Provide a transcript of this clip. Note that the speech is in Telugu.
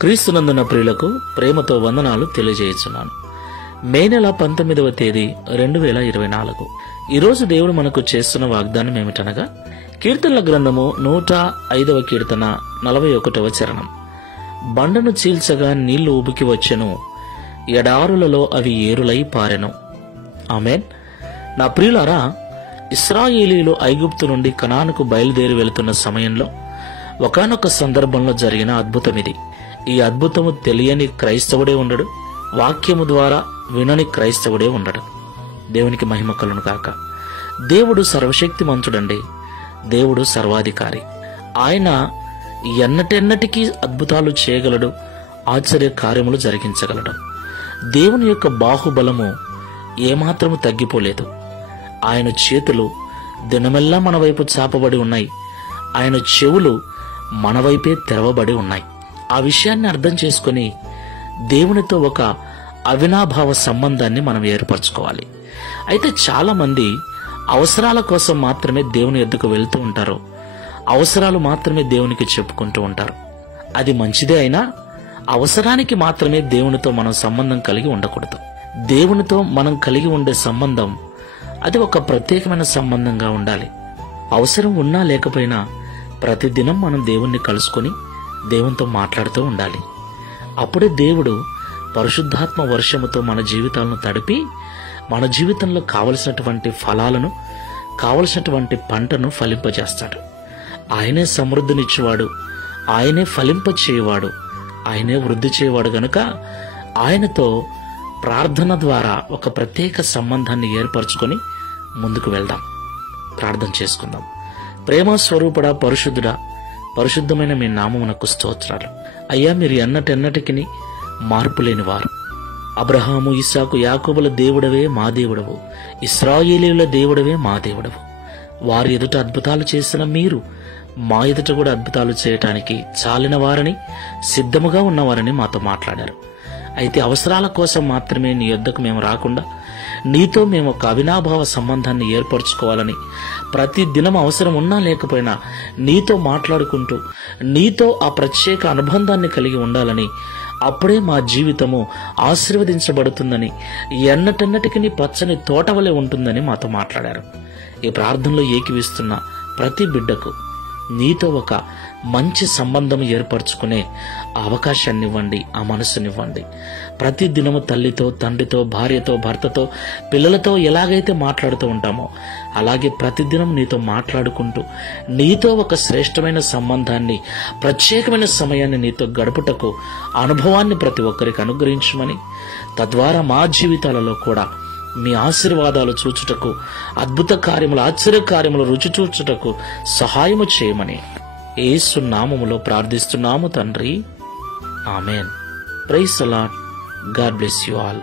క్రీస్తునందున ప్రియులకు ప్రేమతో వందనాలు తెలియజేస్తున్నాను. మే నెల 19వ తేదీ 2024. ఈరోజు దేవుడు మనకు చేస్తున్న వాగ్దానం ఏమిటనగా, కీర్తనల గ్రంథము 105వ కీర్తన 41వ చరణం. బండను చీల్చగా నీళ్లు ఉబికి వచ్చెను, ఎడారులలో అవి ఏరులై పారెను. ఆమేన్. నా ప్రియులారా, ఇశ్రాయేలీయులు ఐగుప్తు నుండి కనానుకు బయలుదేరి వెళుతున్న సమయంలో ఒకానొక సందర్భంలో జరిగిన అద్భుతం ఇది. ఈ అద్భుతము తెలియని క్రైస్తవుడే ఉండడు, వాక్యము ద్వారా వినని క్రైస్తవుడే ఉండడు. దేవునికి మహిమ కలుగును గాక. దేవుడు సర్వశక్తిమంతుడండి. దేవుడు సర్వాధికారి. ఆయన ఎన్నటెన్నటికీ అద్భుతాలు చేయగలడు, ఆశ్చర్య కార్యములు జరిగించగలడు. దేవుని యొక్క బాహుబలము ఏమాత్రము తగ్గిపోలేదు. ఆయన చేతులు దినమెల్లా మన వైపు చాపబడి ఉన్నాయి. ఆయన చెవులు మన వైపే తెరవబడి ఉన్నాయి. ఆ విషయాన్ని అర్థం చేసుకుని దేవునితో ఒక అవినాభావ సంబంధాన్ని మనం ఏర్పరచుకోవాలి. అయితే చాలా మంది అవసరాల కోసం మాత్రమే దేవుని ఎద్దుకు వెళ్తూ ఉంటారు. అవసరాలు మాత్రమే దేవునికి చెప్పుకుంటూ ఉంటారు. అది మంచిదే అయినా అవసరానికి మాత్రమే దేవునితో మనం సంబంధం కలిగి ఉండకూడదు. దేవునితో మనం కలిగి ఉండే సంబంధం అది ఒక ప్రత్యేకమైన సంబంధంగా ఉండాలి. అవసరం ఉన్నా లేకపోయినా ప్రతిదినం మనం దేవుణ్ణి కలుసుకొని దేవునితో మాట్లాడుతూ ఉండాలి. అప్పుడే దేవుడు పరిశుద్ధాత్మ వర్షముతో మన జీవితాలను తడిపి మన జీవితంలో కావలసినటువంటి ఫలాలను, కావలసినటువంటి పంటను ఫలింపజేస్తాడు. ఆయనే సమృద్ధినిచ్చేవాడు, ఆయనే ఫలింపచేయువాడు, ఆయనే వృద్ధి చేయవాడు గనుక ఆయనతో ప్రార్థన ద్వారా ఒక ప్రత్యేక సంబంధాన్ని ఏర్పరచుకొని ముందుకు వెళ్దాం. ప్రార్థన చేసుకుందాం. ప్రేమ స్వరూపుడా, పరిశుద్ధుడా, పరిశుద్ధమైన మీ నామమునకు స్తోత్రాలు. అయ్యా, మీరు ఎన్నటెన్నటికి మార్పు లేనివారు. అబ్రహాము, ఇస్సాకు, యాకోబుల దేవుడవే మా దేవుడవు, ఇశ్రాయేలీయుల దేవుడవే మా దేవుడవు. వారి ఎదుట అద్భుతాలు చేసిన మీరు మా ఎదుట కూడా అద్భుతాలు చేయటానికి చాలిన వారని, సిద్ధముగా ఉన్నవారని మాతో మాట్లాడారు. అయితే అవసరాల కోసం మాత్రమే నీ యొద్దకు మేము రాకుండా నీతో మేము ఒక అవినాభావ సంబంధాన్ని ఏర్పరచుకోవాలని, ప్రతి దినం అవసరం ఉన్నా లేకపోయినా నీతో మాట్లాడుకుంటూ నీతో ఆ ప్రత్యేక అనుబంధాన్ని కలిగి ఉండాలని, అప్పుడే మా జీవితము ఆశీర్వదించబడుతుందని, ఎన్నటెన్నటికి పచ్చని తోటవలే ఉంటుందని మాతో మాట్లాడారు. ఈ ప్రార్థనలో ఏకీవిస్తున్న ప్రతి బిడ్డకు నీతో ఒక మంచి సంబంధం ఏర్పరచుకునే అవకాశాన్ని ఇవ్వండి, ఆ మనస్సునివ్వండి. ప్రతి దినము తల్లితో, తండ్రితో, భార్యతో, భర్తతో, పిల్లలతో ఎలాగైతే మాట్లాడుతూ ఉంటామో అలాగే ప్రతిదినం నీతో మాట్లాడుకుంటూ నీతో ఒక శ్రేష్టమైన సంబంధాన్ని, ప్రత్యేకమైన సమయాన్ని నీతో గడుపుటకు అనుభవాన్ని ప్రతి ఒక్కరికి అనుగ్రహించమని, తద్వారా మా జీవితాలలో కూడా మీ ఆశీర్వాదాలు చూచుటకు, అద్భుత కార్యములు, ఆశ్చర్య కార్యములు రుచి చూచుటకు సహాయము చేయమని యేసు నామములో ప్రార్థిస్తున్నాము తండ్రి. Amen. Praise the Lord. God bless you all.